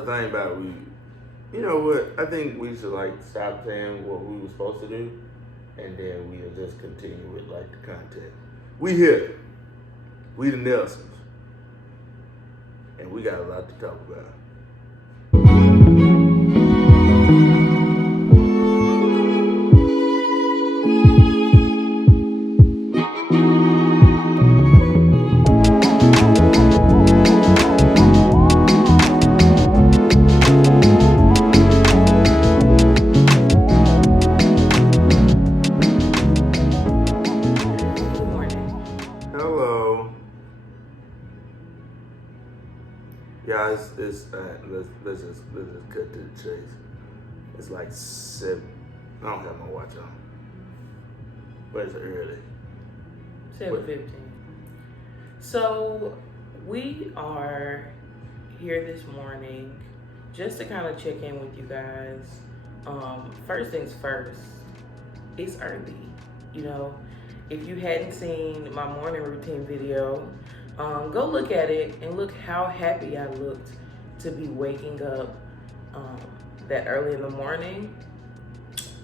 The thing about it, you know what? I think we should like stop saying what we were supposed to do, and then we'll just continue with like the content. We here, we the Nelsons, and we got a lot to talk about. Hello. Yeah, let's just cut to the chase. It's like 7. I don't have my watch on, but it's early. 7:15. So we are here this morning just to kind of check in with you guys. First things first, it's early. You know, if you hadn't seen my morning routine video, go look at it and look how happy I looked to be waking up that early in the morning.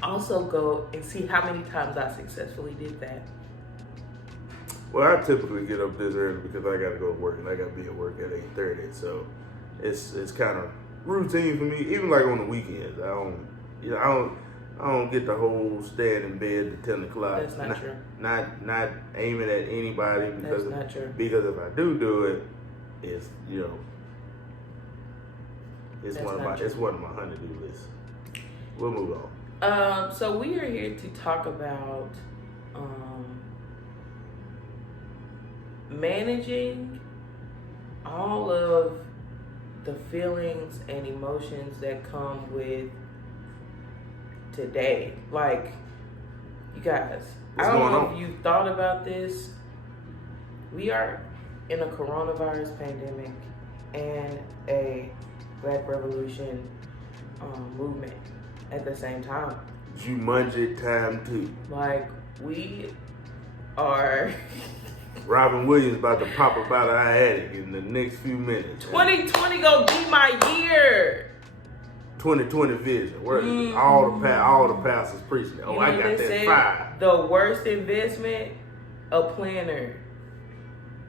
Also go and see how many times I successfully did that. Well, I typically get up this early because I got to go to work and I got to be at work at 8:30. So it's kind of routine for me. Even like on the weekends, I don't get the whole stand in bed to 10 o'clock. That's not true. Not aiming at anybody because That's not true. Because if I do it, it's it's one of my honey-do lists. We'll move on. So we are here to talk about managing all of the feelings and emotions that come with today. Like, you guys, I don't know if you thought about this. We are in a coronavirus pandemic and a Black Revolution movement at the same time. Jumanji time too. Like, we are Robin Williams about to pop up out of our attic in the next few minutes. 2020 gonna be my year. 2020 vision. Where all the pastors preaching. Oh, I got that fire. The worst investment, a planner.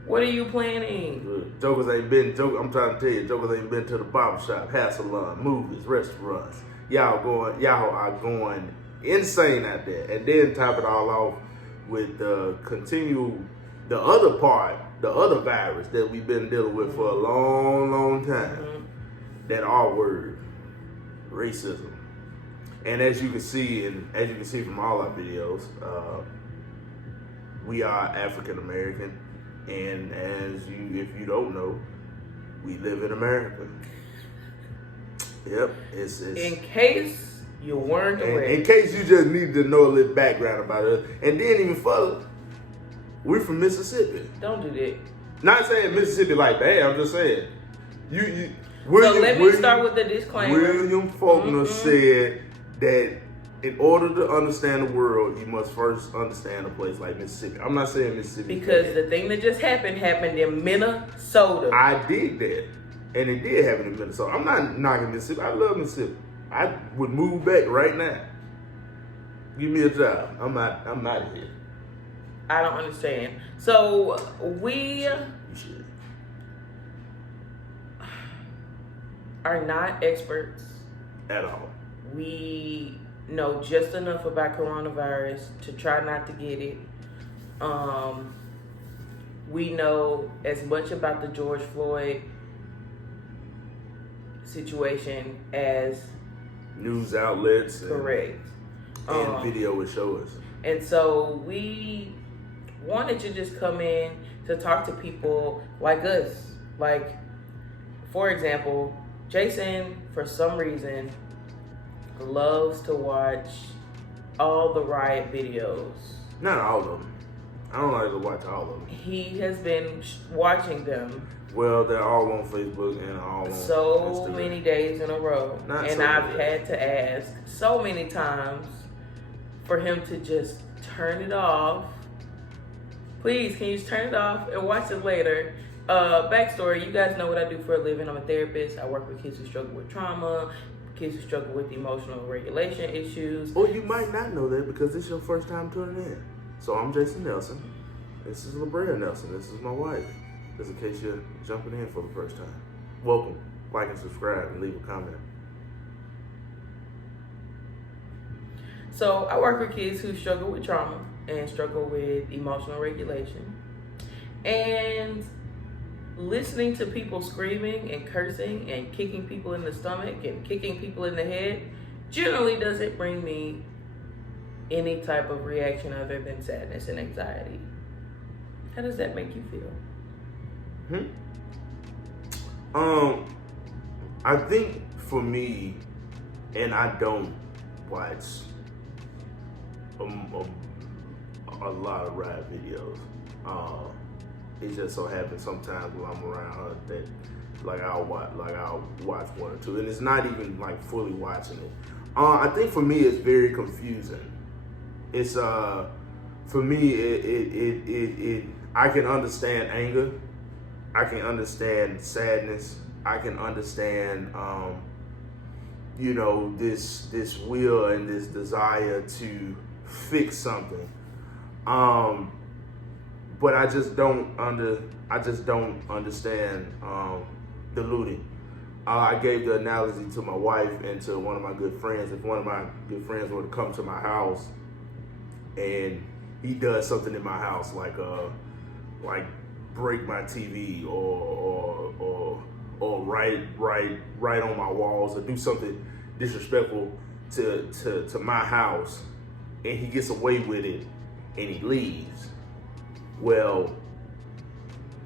What are you planning? Jokers ain't been. I'm trying to tell you, jokers ain't been to the barbershop, hair salon, movies, restaurants. Y'all are going insane out there, and then top it all off with the other virus that we've been dealing with for a long, long time. Mm-hmm. That R word, racism. And as you can see from all our videos, we are African American, and if you don't know, we live in America. Yep, it's in case you weren't aware. In case you just need to know a little background about us, and then even further, we're from Mississippi. Don't do that. Not saying Mississippi like that. I'm just saying you. So let me start with the disclaimer. William Faulkner said that in order to understand the world, you must first understand a place like Mississippi. I'm not saying Mississippi because the thing that just happened in Minnesota. I did that, and it did happen in Minnesota. I'm not knocking Mississippi. I love Mississippi. I would move back right now. Give me a job. I'm out of here. I don't understand. So You should. Are not experts At all. We know just enough about coronavirus to try not to get it. We know as much about the George Floyd situation as news outlets. Correct. And video would show us. And so we wanted to just come in to talk to people like us. Like, for example, Jason, for some reason, loves to watch all the riot videos. Not all of them. I don't like to watch all of them. He has been watching them. Well, they're all on Facebook and all on so Instagram. Many days in a row. And I've had to ask so many times for him to just turn it off. Please, can you just turn it off and watch it later? Backstory, you guys know what I do for a living. I'm a therapist. I work with kids who struggle with trauma, kids who struggle with emotional regulation issues. Or you might not know that because this is your first time tuning in. So I'm Jason Nelson. This is LaBrea Nelson. This is my wife. Just in case you're jumping in for the first time. Welcome. Like and subscribe and leave a comment. So I work with kids who struggle with trauma and struggle with emotional regulation. And listening to people screaming and cursing and kicking people in the stomach and kicking people in the head generally doesn't bring me any type of reaction other than sadness and anxiety. How does that make you feel? I think for me, and I don't watch a lot of rap videos. It just so happens sometimes when I'm around her that I'll watch one or two, and it's not even like fully watching it. I think for me it's very confusing. It's for me it I can understand anger, I can understand sadness, I can understand this will and this desire to fix something. But I just don't understand the looting. I gave the analogy to my wife and to one of my good friends. If one of my good friends were to come to my house and he does something in my house, like break my TV or write on my walls or do something disrespectful to my house, and he gets away with it and he leaves. Well,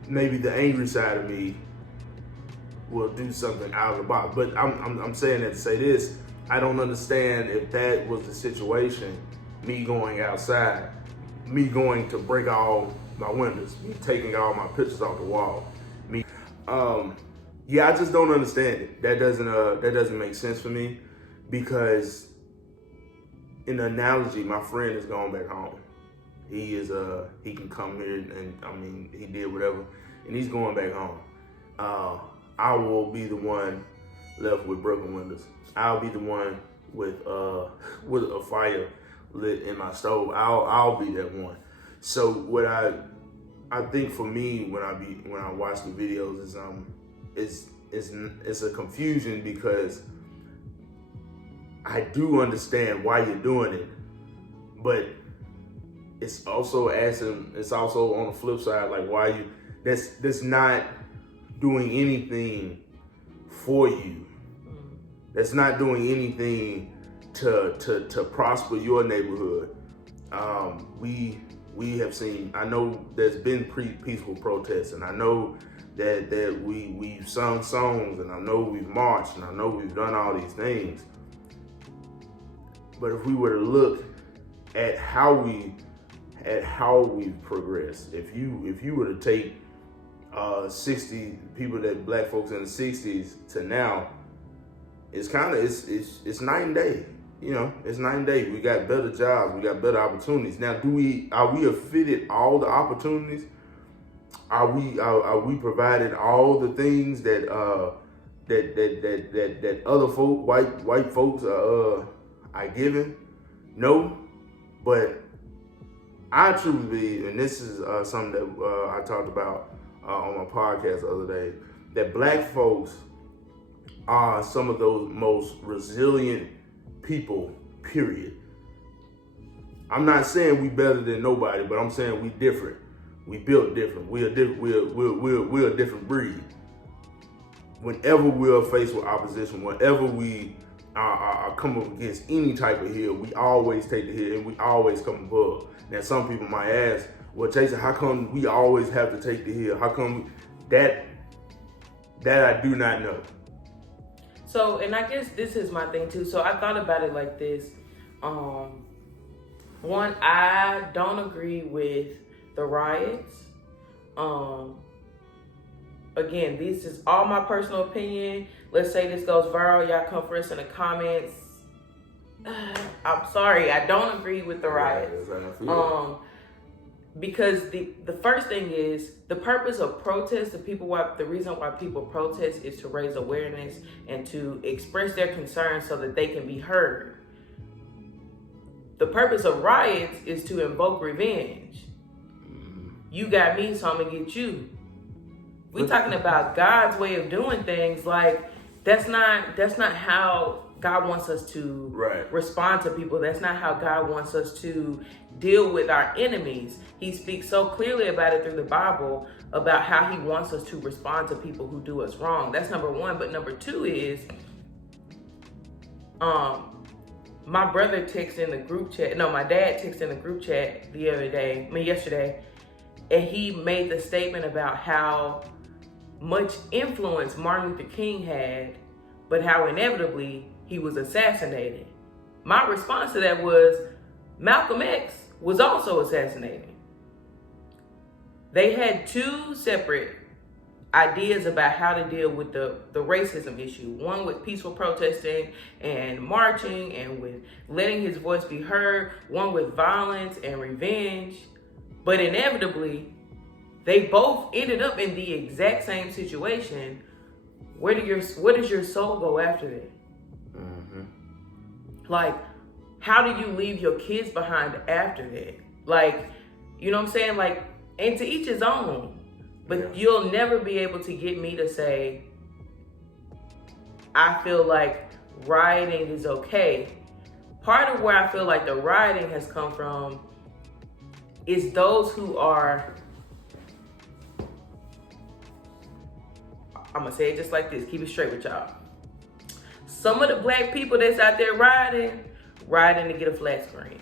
maybe the angry side of me will do something out of the box. But I'm saying that to say this: I don't understand if that was the situation. Me going outside, me going to break all my windows, me taking all my pictures off the wall. I just don't understand it. That doesn't make sense for me, because in the analogy, my friend is going back home. He can come here and he did whatever, and he's going back home. I will be the one left with broken windows. I'll be the one with a fire lit in my stove. I'll be that one. So what I think for me when I watch the videos is it's a confusion, because I do understand why you're doing it, but it's also on the flip side, like why you that's not doing anything for you. That's not doing anything to prosper your neighborhood. We have seen, I know there's been peaceful protests, and I know that we've sung songs, and I know we've marched, and I know we've done all these things. But if we were to look at how we've progressed, if you were to take 60 people, that black folks in the 60s to now, it's night and day. It's night and day. We got better jobs, we got better opportunities. Now, are we afforded all the opportunities? Are we provided all the things that other folk, white folks are given? No, but I truly believe, and this is something that I talked about on my podcast the other day, that black folks are some of those most resilient people, period. I'm not saying we better than nobody, but I'm saying we different. We built different. We're a different breed. Whenever we're faced with opposition, whenever we are come up against any type of hill, we always take the hill and we always come above. Now, some people might ask, well, Jason, how come we always have to take the hill? How come that I do not know. So, and I guess this is my thing too. So I thought about it like this. One, I don't agree with the riots. Again, this is all my personal opinion. Let's say this goes viral. Y'all come for us in the comments. I'm sorry, I don't agree with the riots. because the first thing is the purpose of protest. The reason why people protest is to raise awareness and to express their concerns so that they can be heard. The purpose of riots is to invoke revenge. You got me, so I'm gonna get you. We're talking about God's way of doing things. Like that's not how God wants us to respond to people. That's not how God wants us to deal with our enemies. He speaks so clearly about it through the Bible about how he wants us to respond to people who do us wrong. That's number one. But number two is, my brother texted in the group chat. No, my dad texted in the group chat yesterday, and he made the statement about how much influence Martin Luther King had, but how inevitably he was assassinated. My response to that was, Malcolm X was also assassinated. They had two separate ideas about how to deal with the racism issue. One with peaceful protesting and marching and with letting his voice be heard. One with violence and revenge. But inevitably, they both ended up in the exact same situation. Where does your soul go after that? Mm-hmm. Like, how do you leave your kids behind after that? Like, you know what I'm saying? Like, and to each his own. But you'll never be able to get me to say, I feel like rioting is okay. Part of where I feel like the rioting has come from is those who are, I'm gonna say it just like this, keep it straight with y'all. Some of the black people that's out there riding to get a flat screen.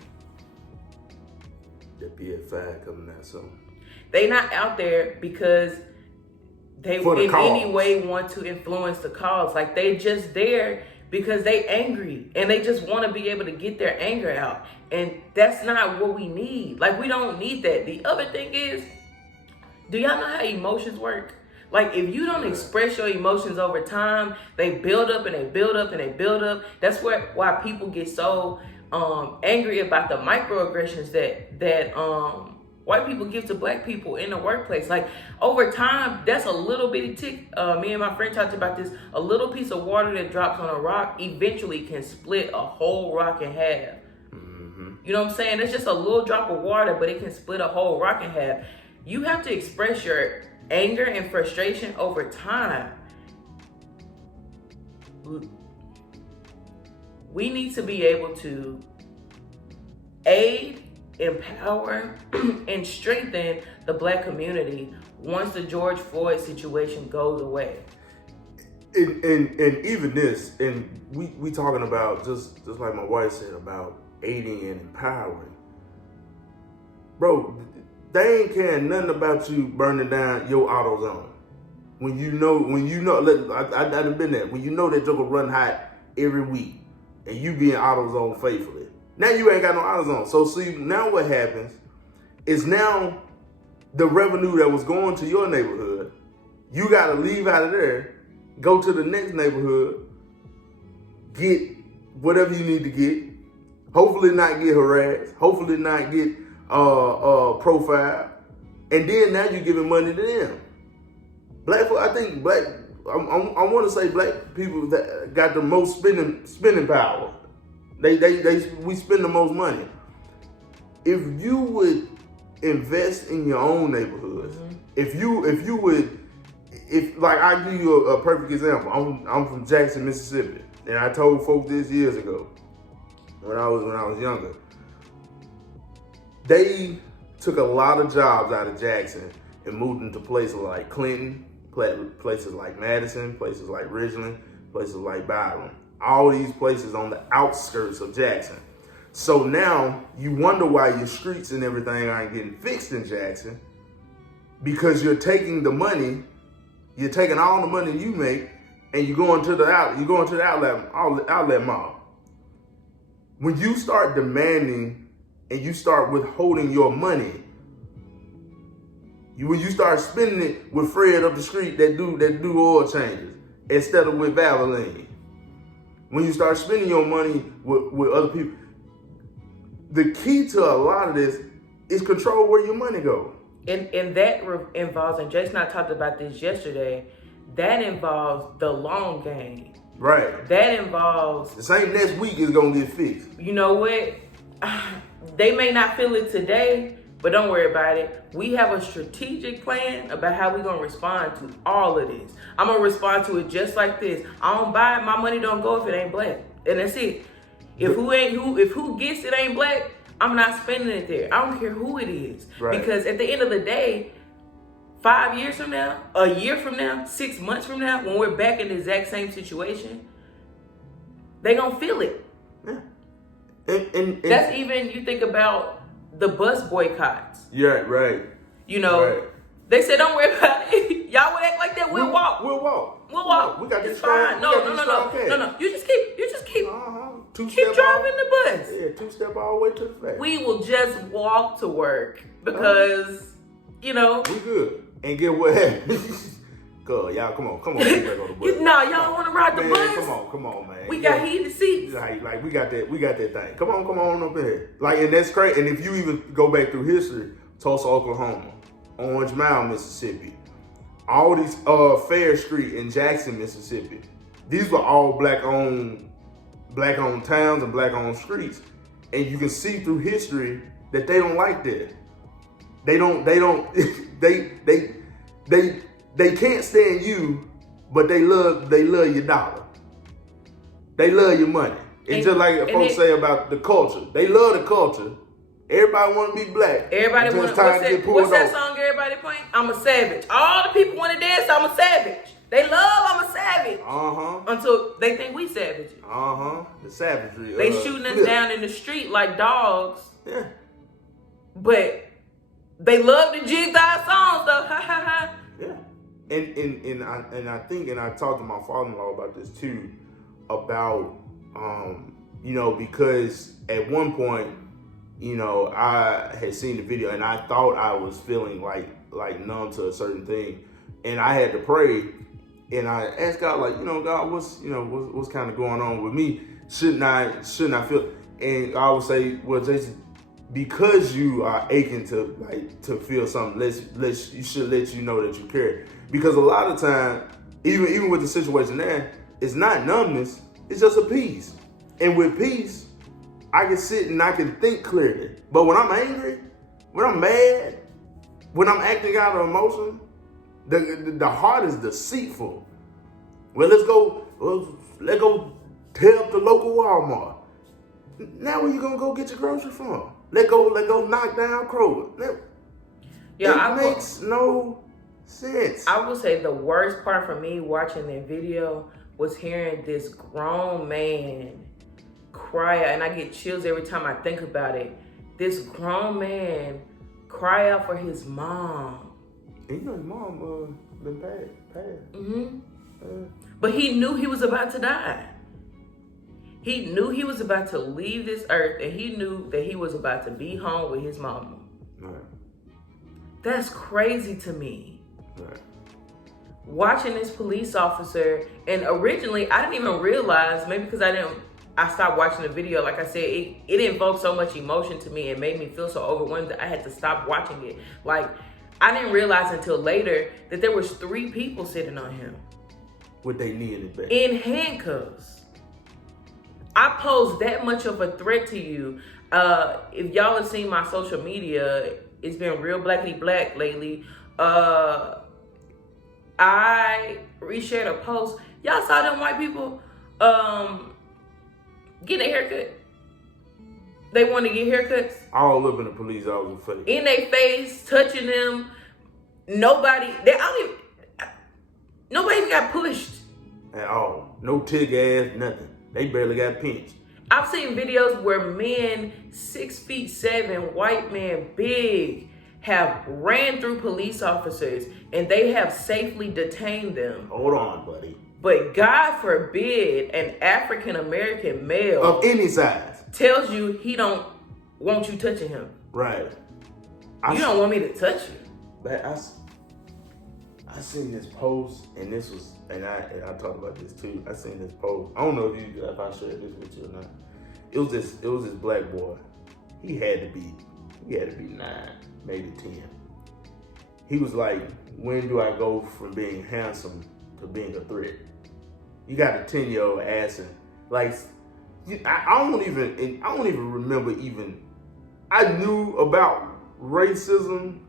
The PS5 coming out soon. They not out there because they in any way want to influence the cause. Like they just there because they angry and they just want to be able to get their anger out. And that's not what we need. Like we don't need that. The other thing is, do y'all know how emotions work? Like if you don't express your emotions over time, they build up and they build up and they build up. That's why people get so angry about the microaggressions that white people give to black people in the workplace. Like over time, that's a little bitty tick. Me and my friend talked about this. A little piece of water that drops on a rock eventually can split a whole rock in half. Mm-hmm. You know what I'm saying? It's just a little drop of water, but it can split a whole rock in half. You have to express your anger and frustration over time. We need to be able to aid, empower, and strengthen the black community once the George Floyd situation goes away. And even this, and we talking about just like my wife said about aiding and empowering. Bro, they ain't caring nothing about you burning down your AutoZone. When you know, I've been there. When you know that joker run hot every week, and you be in AutoZone faithfully. Now you ain't got no AutoZone. So see, now what happens is now the revenue that was going to your neighborhood, you got to leave out of there, go to the next neighborhood, get whatever you need to get, hopefully not get harassed, hopefully not get profiled, and then now you're giving money to them. I want to say black people that got the most spending power. We spend the most money. If you would invest in your own neighborhoods, mm-hmm. if I give you a perfect example. I'm from Jackson, Mississippi, and I told folks this years ago when I was younger. They took a lot of jobs out of Jackson and moved into places like Clinton, places like Madison, places like Ridgeland, places like Byron. All these places on the outskirts of Jackson. So now you wonder why your streets and everything aren't getting fixed in Jackson, because you're taking all the money you make and you're going to the outlet mall. When you start demanding and you start withholding your money, when you start spending it with Fred up the street that do oil changes instead of with Valvoline, when you start spending your money with other people, the key to a lot of this is control where your money goes. And that involves, and Jason and I talked about this yesterday, that involves the long game. Right. That involves... This ain't next week is going to get fixed. You know what? They may not feel it today, but don't worry about it. We have a strategic plan about how we're going to respond to all of this. I'm going to respond to it just like this. I don't buy it. My money don't go if it ain't black. And that's it. If who gets it ain't black, I'm not spending it there. I don't care who it is. Right. Because at the end of the day, 5 years from now, a year from now, 6 months from now, when we're back in the exact same situation, they gonna feel it. Yeah. And that's even, you think about the bus boycotts. Yeah, right. You know, right. They said, don't worry about it. Y'all would act like that. We'll walk. We'll walk. We got this fine. No. You just keep keep driving the bus. Yeah, 2-step all the way to the flag. We will just walk to work because, you know. We good. And get what happens. Cuz, y'all, come on. Get back on the bus. No, y'all don't want to ride the bus? Come on, man. We got heated seats. Like we got that thing. Come on up in here. Like, and that's crazy. And if you even go back through history, Tulsa, Oklahoma, Orange Mound, Mississippi, all these Fair Street in Jackson, Mississippi, these were all black-owned towns and black-owned streets. And you can see through history that they don't like that. They can't stand you, but they love your dollar. They love your money. It's just like folks say about the culture. They love the culture. Everybody want to be black. Everybody want to. What's that song everybody playing? I'm a savage. All the people want to dance. I'm a savage. They love I'm a savage. Until they think we savages. The savagery. They shooting us down in the street like dogs. Yeah. But they love the jigged out songs though. Ha ha ha. Yeah. And I think, and I talked to my father-in-law about this too, about because at one point, I had seen the video and I thought I was feeling like numb to a certain thing, and I had to pray, and I asked God, God, what's kind of going on with me? Shouldn't I feel? And I would say, well, Jason, because you are aching to feel something, you should let you know that you care. Because a lot of time, even with the situation there, it's not numbness, it's just a peace. And with peace, I can sit and I can think clearly. But when I'm angry, when I'm mad, when I'm acting out of emotion, the heart is deceitful. Well, let's go tear up the local Walmart. Now where you gonna go get your groceries from? Let go knock down Kroger. It makes no sense. I would say the worst part for me watching that video was hearing this grown man cry out, and I get chills every time I think about it. This grown man cry out for his mom. And his mom been passed. But he knew he was about to die. He knew he was about to leave this earth, and he knew that he was about to be home with his mama. Right. That's crazy to me. Right. Watching this police officer, and originally I didn't even realize, maybe because I stopped watching the video. Like I said, it invoked so much emotion to me. It made me feel so overwhelmed that I had to stop watching it. Like, I didn't realize until later that there was 3 people sitting on him. With their knee in his back. In handcuffs. I pose that much of a threat to you. If y'all have seen my social media, it's been real blackity black lately. I reshared a post. Y'all saw them white people getting a haircut. They want to get haircuts. All up in the police officer's face. In their face, touching them. Nobody even got pushed. At all. No tig ass, nothing. They barely got pinched. I've seen videos where men 6'7", white men, big, have ran through police officers and they have safely detained them. Hold on, buddy. But God forbid an African American male of any size tells you he don't want you touching him. Right. You don't want me to touch you. But I seen this post, and this was, and I talked about this too. I seen this post. I don't know if I shared this with you or not. It was this black boy. He had to be he had to be 9, maybe 10. He was like, when do I go from being handsome to being a threat? You got a 10-year-old asking, like, I don't even remember even, I knew about racism.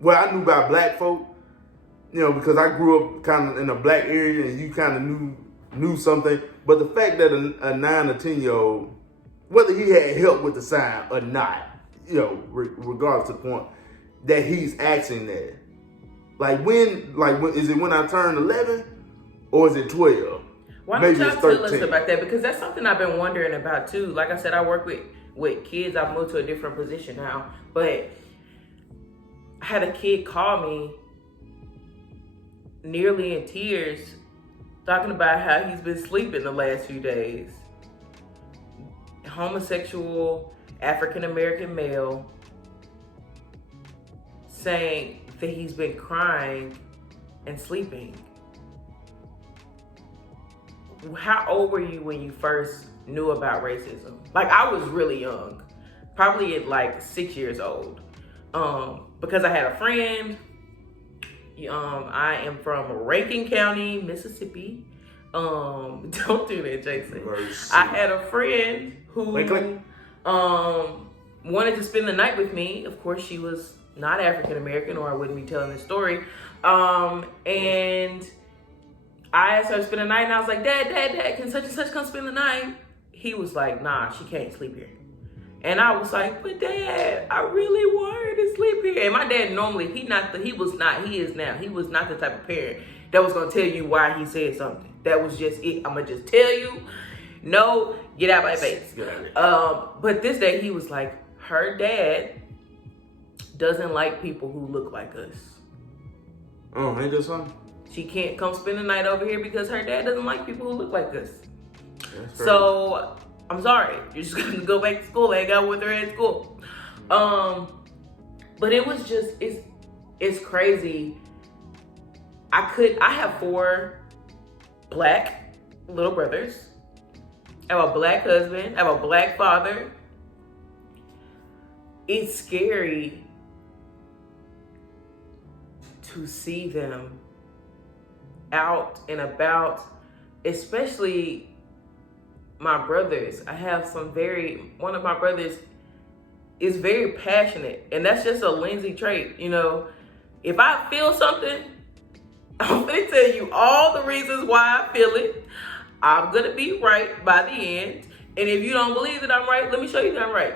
Well, I knew about black folk, because I grew up kind of in a black area and you kind of knew something. But the fact that a 9 or 10-year-old, whether he had help with the sign or not, regardless of the point, that he's asking that. Like when is it when I turn 11 or is it 12? Why don't y'all tell us about that? Because that's something I've been wondering about too. Like I said, I work with kids. I've moved to a different position now. But I had a kid call me nearly in tears talking about how he's been sleeping the last few days. Homosexual, African-American male, saying that he's been crying and sleeping. How old were you when you first knew about racism? Like, I was really young, probably at like 6 years old, because I had a friend. I am from Rankin County, Mississippi. Don't do that, Jason. I had a friend who wanted to spend the night with me. Of course, she was not African American, or I wouldn't be telling this story. And I asked her to spend the night, and I was like, Dad, can such and such come spend the night? He was like, nah, she can't sleep here. And I was like, but Dad, I really want her to sleep here. And my dad normally, he is now. He was not the type of parent that was gonna tell you why he said something. That was just it. I'm gonna just tell you, no, get out my face. But this day he was like, her dad doesn't like people who look like us. Oh, ain't that something? She can't come spend the night over here because her dad doesn't like people who look like us. So I'm sorry, you're just gonna go back to school, hang out with her at school. But it was just, it's crazy. I have 4 black little brothers. I have a black husband. I have a black father. It's scary to see them out and about, especially my brothers. I have one of my brothers is very passionate, and that's just a Lindsay trait. If I feel something, I'm gonna tell you all the reasons why I feel it. I'm gonna be right by the end. And if you don't believe that I'm right, let me show you that I'm right.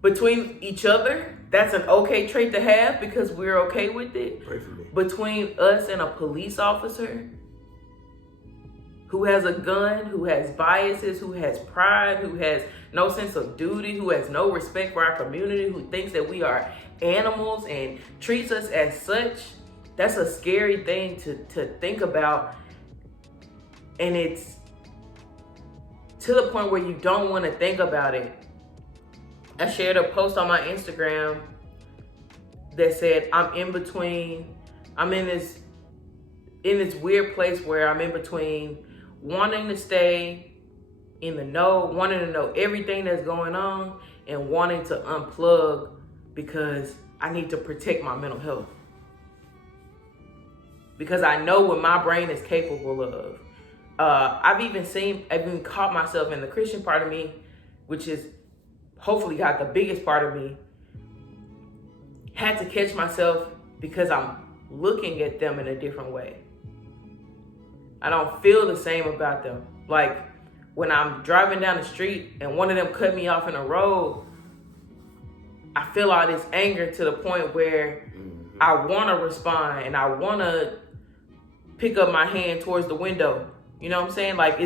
Between each other, that's an okay trait to have because we're okay with it. Pray for me. Between us and a police officer who has a gun, who has biases, who has pride, who has no sense of duty, who has no respect for our community, who thinks that we are animals and treats us as such, that's a scary thing to think about. And it's to the point where you don't want to think about it. I shared a post on my Instagram that said, I'm in this weird place where I'm in between wanting to stay in the know, wanting to know everything that's going on, and wanting to unplug because I need to protect my mental health. Because I know what my brain is capable of. I've even caught myself in the Christian part of me, which is hopefully got the biggest part of me, had to catch myself because I'm looking at them in a different way. I don't feel the same about them. Like when I'm driving down the street and one of them cut me off in a road, I feel all this anger to the point where I want to respond and I want to pick up my hand towards the window. You know what I'm saying? Like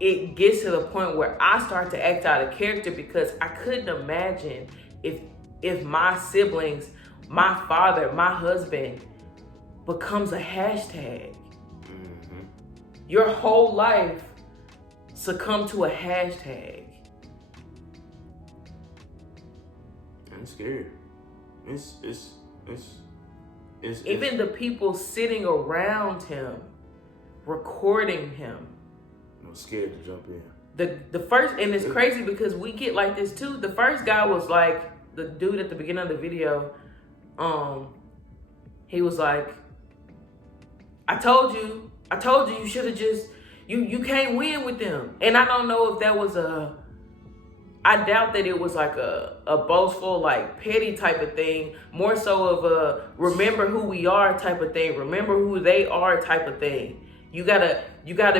it gets to the point where I start to act out of character because I couldn't imagine if my siblings, my father, my husband becomes a hashtag. Mm-hmm. Your whole life succumb to a hashtag. It's scary. It's even the people sitting around him, recording him. I'm scared to jump in. the first, and it's crazy because we get like this too. The first guy was like, the dude at the beginning of the video, he was like, I told you you should have just, you can't win with them. And I don't know if that was I doubt that it was like a boastful, like petty type of thing, more so of a remember who we are type of thing, remember who they are type of thing. You gotta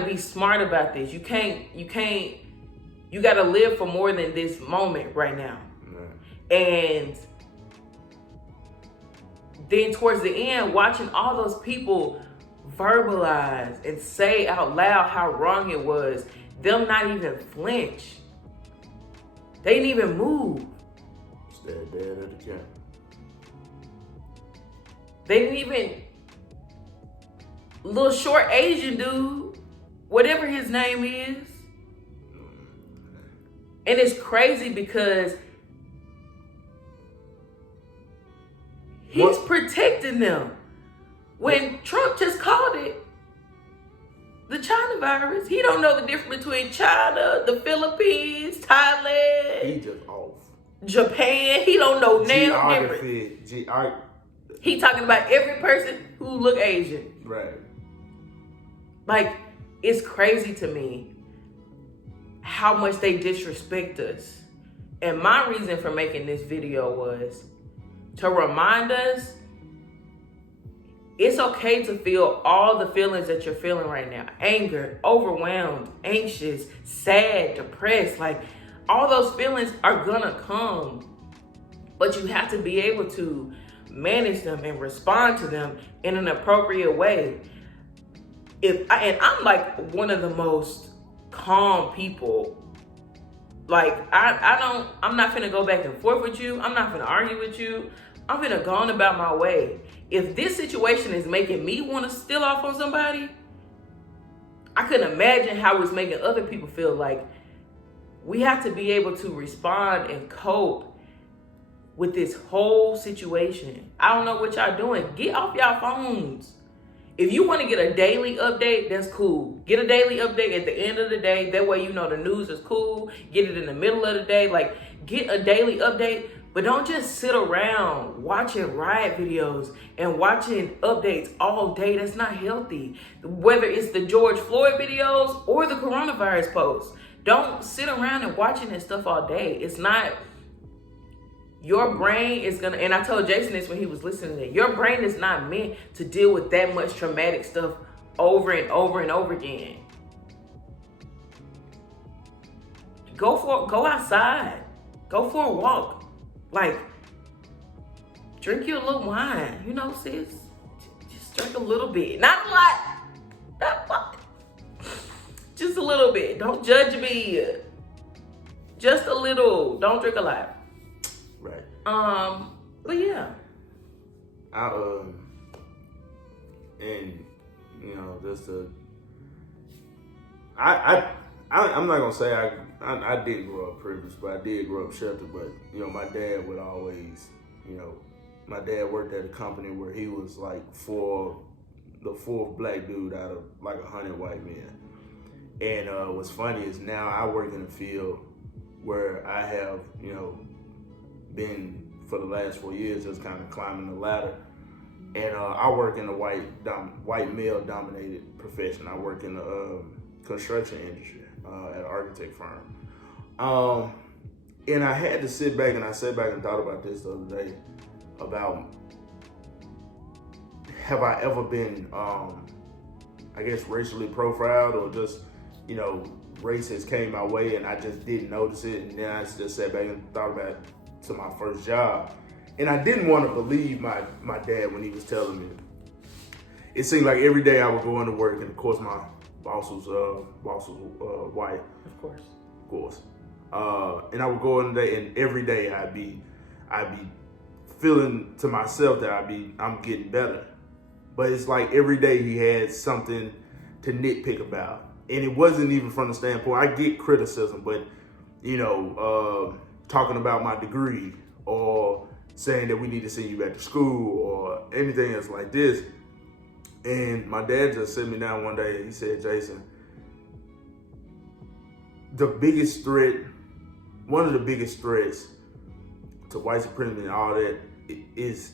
be smart about this. You gotta live for more than this moment right now. And then towards the end, watching all those people verbalize and say out loud how wrong it was, them not even flinch. They didn't even move. Stared dead at the camera. They didn't even, little short Asian dude, whatever his name is. And it's crazy because he's protecting them. When Trump just called it the China virus, he don't know the difference between China, the Philippines, Thailand. He just off. Japan. He don't know damn difference. He talking about every person who look Asian. Right. Like, it's crazy to me how much they disrespect us. And my reason for making this video was to remind us it's okay to feel all the feelings that you're feeling right now. Anger, overwhelmed, anxious, sad, depressed. Like, all those feelings are gonna come. But you have to be able to manage them and respond to them in an appropriate way. And I'm like one of the most calm people. Like, I'm not finna go back and forth with you. I'm not finna argue with you. I'm finna go on about my way. If this situation is making me want to steal off on somebody, I couldn't imagine how it's making other people feel. Like, we have to be able to respond and cope with this whole situation. I don't know what y'all doing. Get off y'all phones. If you want to get a daily update, that's cool. Get a daily update at the end of the day. That way you know the news is cool. Get it in the middle of the day. Like, get a daily update. But don't just sit around watching riot videos and watching updates all day. That's not healthy. Whether it's the George Floyd videos or the coronavirus posts. Don't sit around and watching this stuff all day. It's not, your brain is gonna, and I told Jason this when he was listening to it, your brain is not meant to deal with that much traumatic stuff over and over and over again. Go outside. Go for a walk. Like, drink your little wine, you know, sis. Just drink a little bit. Not a lot. Not a lot. Just a little bit. Don't judge me. Just a little. Don't drink a lot. Right. But yeah. And you know, I'm not gonna say I didn't grow up privileged, but I did grow up sheltered. But you know, my dad would always, you know, my dad worked at a company where he was like the fourth black dude out of like 100 white men. And what's funny is now I work in a field where I have, you know, been for the last 4 years just kind of climbing the ladder. And I work in a white male dominated profession. I work in the construction industry at an architect firm. And I had to sit back and thought about this the other day about, have I ever been, I guess, racially profiled, or just, you know, race has came my way and I just didn't notice it. And then I just sat back and thought about it to my first job. And I didn't want to believe my dad when he was telling me. It seemed like every day I would go into work, and of course my boss was white. Of course. And I would go in there, and every day I'd be feeling to myself that I'm getting better. But it's like every day he had something to nitpick about. And it wasn't even from the standpoint, I get criticism, but, you know, talking about my degree, or saying that we need to send you back to school, or anything else like this. And my dad just sat me down one day and he said, Jason, the biggest threat, one of the biggest threats to white supremacy and all that is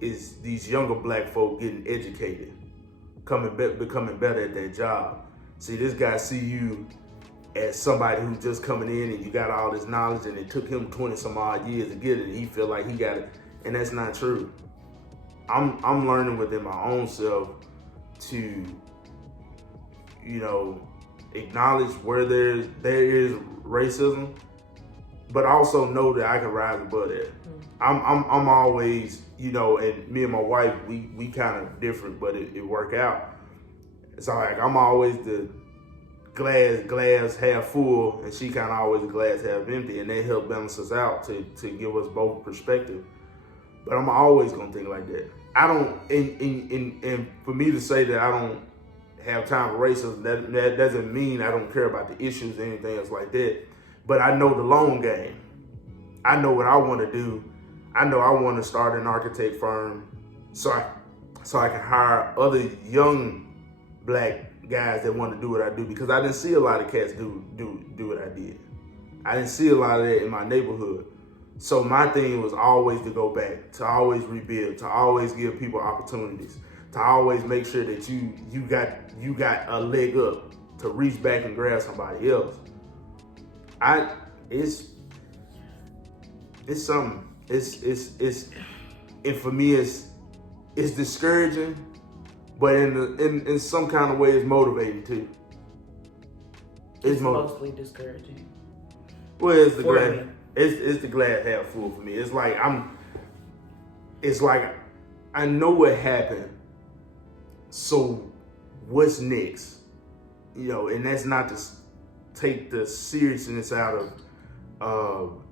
these younger black folk getting educated, becoming better at their job. See, this guy see you as somebody who's just coming in and you got all this knowledge, and it took him 20 some odd years to get it, and he feel like he got it, and that's not true. I'm learning within my own self to, acknowledge where there is racism, but also know that I can rise above that. I'm always, and me and my wife, we kind of different, but it work out. So like I'm always the glass half full, and she kind of always the glass half empty, and that help balance us out to give us both perspective. But I'm always gonna think like that. I don't, and for me to say that I don't have time for racism, that doesn't mean I don't care about the issues or anything else like that. But I know the long game. I know what I want to do. I know I want to start an architect firm so I can hire other young black guys that want to do what I do, because I didn't see a lot of cats do what I did. I didn't see a lot of that in my neighborhood. So my thing was always to go back, to always rebuild, to always give people opportunities, to always make sure that you got a leg up to reach back and grab somebody else. It's something. It's and for me it's discouraging, but in some kind of way it's motivating too. It's mostly discouraging. Well, it's the glass half full for me. It's like I know what happened. So what's next? And that's not to take the seriousness out of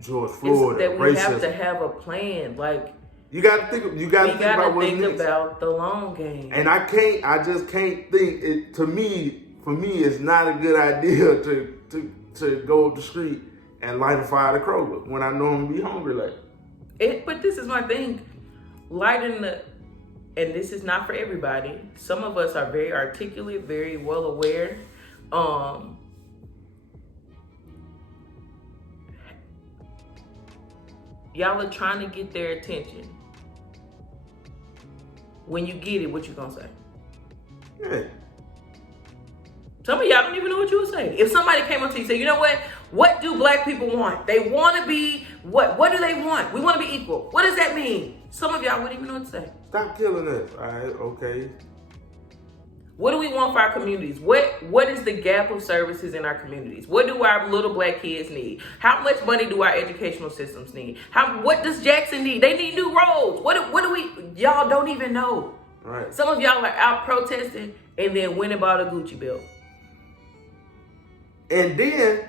George Floyd. It's that we racism. have to have a plan. Like you got to think about what's next. About the long game. And I just can't think it. For me, it's not a good idea to go up the street and light a fire at Kroger when I know I'm gonna be hungry later. But this is my thing. And this is not for everybody. Some of us are very articulate, very well aware. Y'all are trying to get their attention. When you get it, what you gonna say? Yeah. Some of y'all don't even know what you would say. If somebody came up to you and said, you know what do black people want? They want to be, what do they want? We want to be equal. What does that mean? Some of y'all wouldn't even know what to say. Stop killing us. All right, okay. What do we want for our communities? What is the gap of services in our communities? What do our little black kids need? How much money do our educational systems need? What does Jackson need? They need new roads. What do we, y'all don't even know. Right. Some of y'all are out protesting and then went and bought a Gucci belt. And then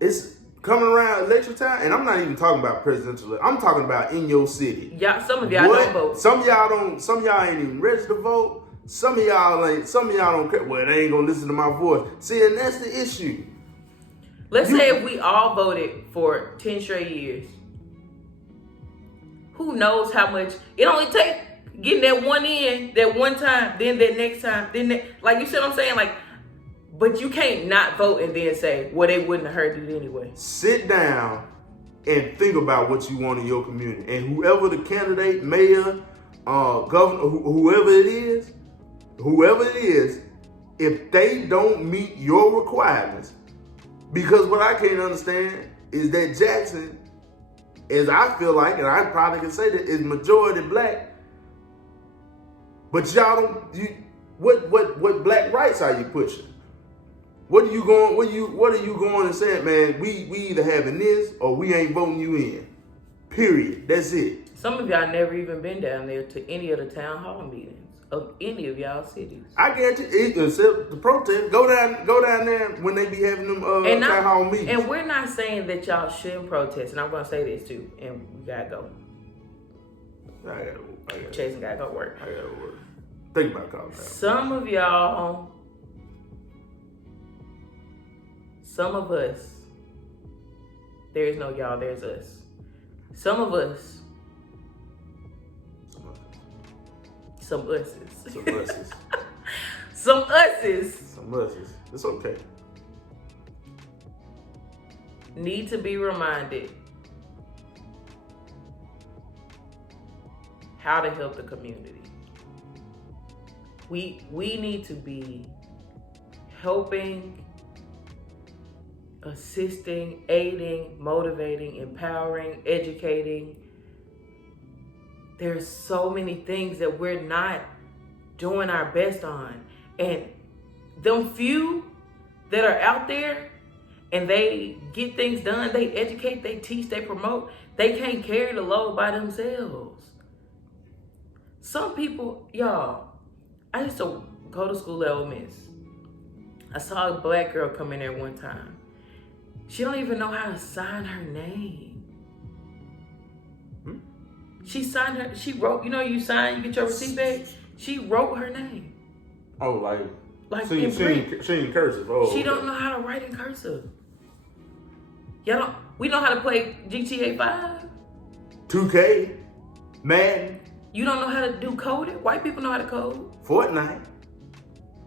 it's coming around election time, and I'm not even talking about presidential. I'm talking about in your city. Y'all, some of y'all don't vote. Some of y'all ain't even registered to vote. Some of y'all don't care. Well, they ain't gonna listen to my voice. See, and that's the issue. Let's say if we all voted for 10 straight years. Who knows how much it only take getting that one in, that one time, then that next time, then that, like you see what I'm saying? Like, but you can't not vote and then say, well, they wouldn't have heard it anyway. Sit down and think about what you want in your community. And whoever the candidate, mayor, governor, whoever it is, if they don't meet your requirements, because what I can't understand is that Jackson, as I feel like, and I probably can say that, is majority black. But y'all don't, what black rights are you pushing? What are you going and saying, man, we either having this or we ain't voting you in. Period. That's it. Some of y'all never even been down there to any of the town hall meetings of any of y'all cities. I guarantee you, except the protest, go down there when they be having them town hall meetings. And we're not saying that y'all shouldn't protest, and I'm gonna say this too, and we gotta go. Jason gotta go work. I gotta work. Think about calling out. Some of us, there is no y'all, there's us. Some us's. Some us's. It's okay. need to be reminded how to help the community. We need to be helping, assisting, aiding, motivating, empowering, educating. There's so many things that we're not doing our best on. And them few that are out there and they get things done, they educate, they teach, they promote, they can't carry the load by themselves. Some people, y'all, I used to go to school at Ole Miss. I saw a black girl come in there one time. She don't even know how to sign her name. She signed her, she wrote, you sign, you get your receipt back. She wrote her name. Oh, like she in cursive. Oh, she don't know how to write in cursive. We know how to play GTA 5. 2K, Madden. You don't know how to do coding? White people know how to code. Fortnite.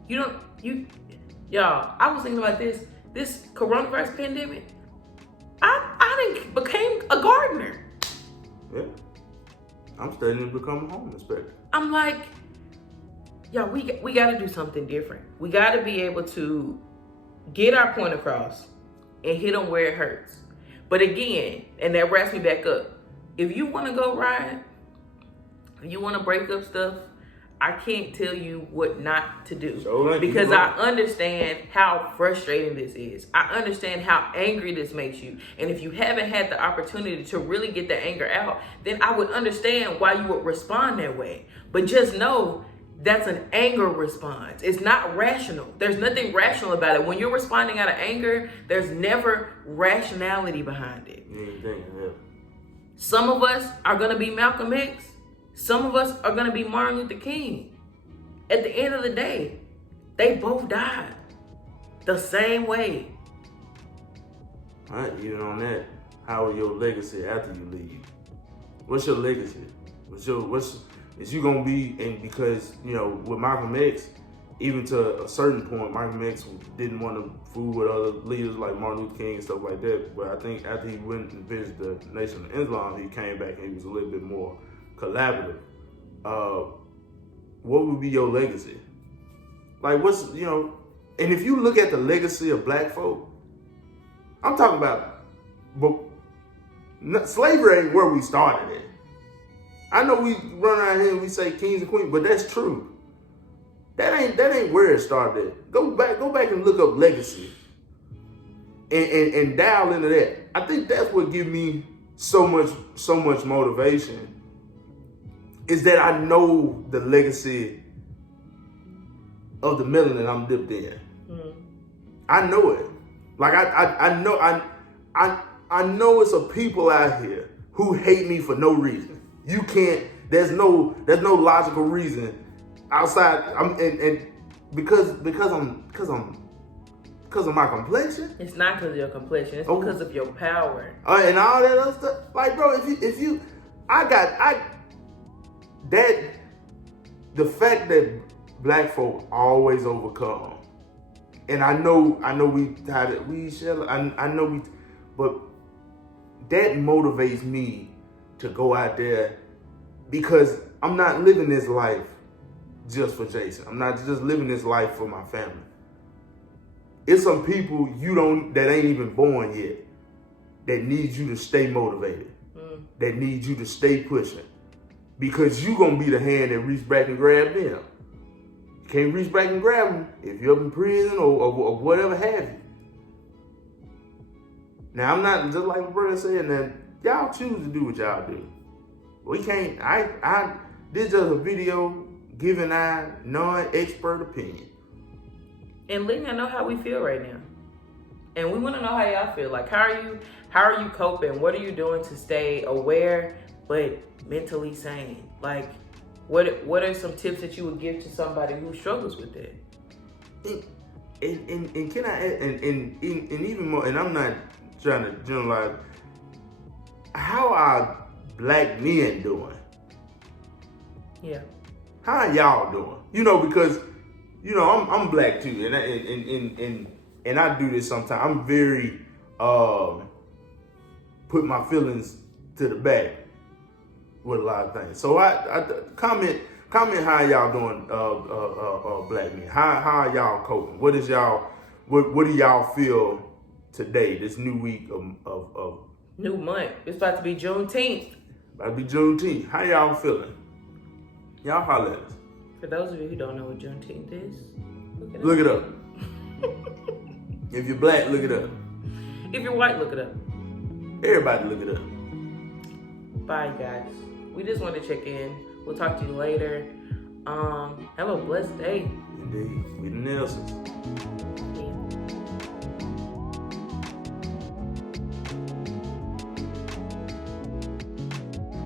Y'all, I was thinking about this coronavirus pandemic. I became a gardener. Yeah. I'm studying to become a home inspector. I'm like, y'all, we got to do something different. We got to be able to get our point across and hit them where it hurts. But again, and that wraps me back up. If you want to go ride, if you want to break up stuff, I can't tell you what not to do. Because I understand how frustrating this is. I understand how angry this makes you. And if you haven't had the opportunity to really get the anger out, then I would understand why you would respond that way. But just know that's an anger response. It's not rational. There's nothing rational about it. When you're responding out of anger, there's never rationality behind it. Some of us are going to be Malcolm X. Some of us are going to be Martin Luther King. At the end of the day, they both died the same way. All right, even on that, how is your legacy after you leave? What's your legacy? Is you gonna be? And because with Malcolm X, even to a certain point, Malcolm X didn't want to fool with other leaders like Martin Luther King and stuff like that. But I think after he went and visited the Nation of Islam, he came back and he was a little bit more collaborative. What would be your legacy? Like and if you look at the legacy of black folk, I'm talking about, but slavery ain't where we started at. I know we run around here and we say kings and queens, but that's true. That ain't where it started at. Go back and look up legacy and dial into that. I think that's what gives me so much motivation, is that I know the legacy of the melanin I'm dipped in. I know it. Like I know it's a people out here who hate me for no reason. You can't. There's no logical reason outside. Because of my complexion. It's not because of your complexion. It's because of your power. And all that other stuff. Like, bro, the fact that black folk always overcome, and I know but that motivates me to go out there, because I'm not living this life just for Jason. I'm not just living this life for my family. It's some people that ain't even born yet that need you to stay motivated, that need you to stay pushing. Because you gonna be the hand that reach back and grab them. You can't reach back and grab them if you're up in prison or whatever have you. Now, I'm not, just like my brother said, that y'all choose to do what y'all do. We can't, this is just a video giving our non-expert opinion. And letting y'all know how we feel right now. And we want to know how y'all feel. Like, how are you coping? What are you doing to stay aware but mentally sane? Like, what are some tips that you would give to somebody who struggles with that? And can I add, and even more, and I'm not trying to generalize, how are black men doing? Yeah. How are y'all doing? Because I'm black too, and I do this sometimes. I'm very put my feelings to the back with a lot of things. So I comment how y'all doing, black men. How are y'all coping? What do y'all feel today? This new week of new month. It's about to be Juneteenth. About to be Juneteenth. How y'all feeling? Y'all holler at us. For those of you who don't know what Juneteenth is, look it up. If you're black, look it up. If you're white, look it up. Everybody look it up. Bye, guys. We just want to check in. We'll talk to you later. Have a blessed day. Indeed. We the Nelsons. Yeah.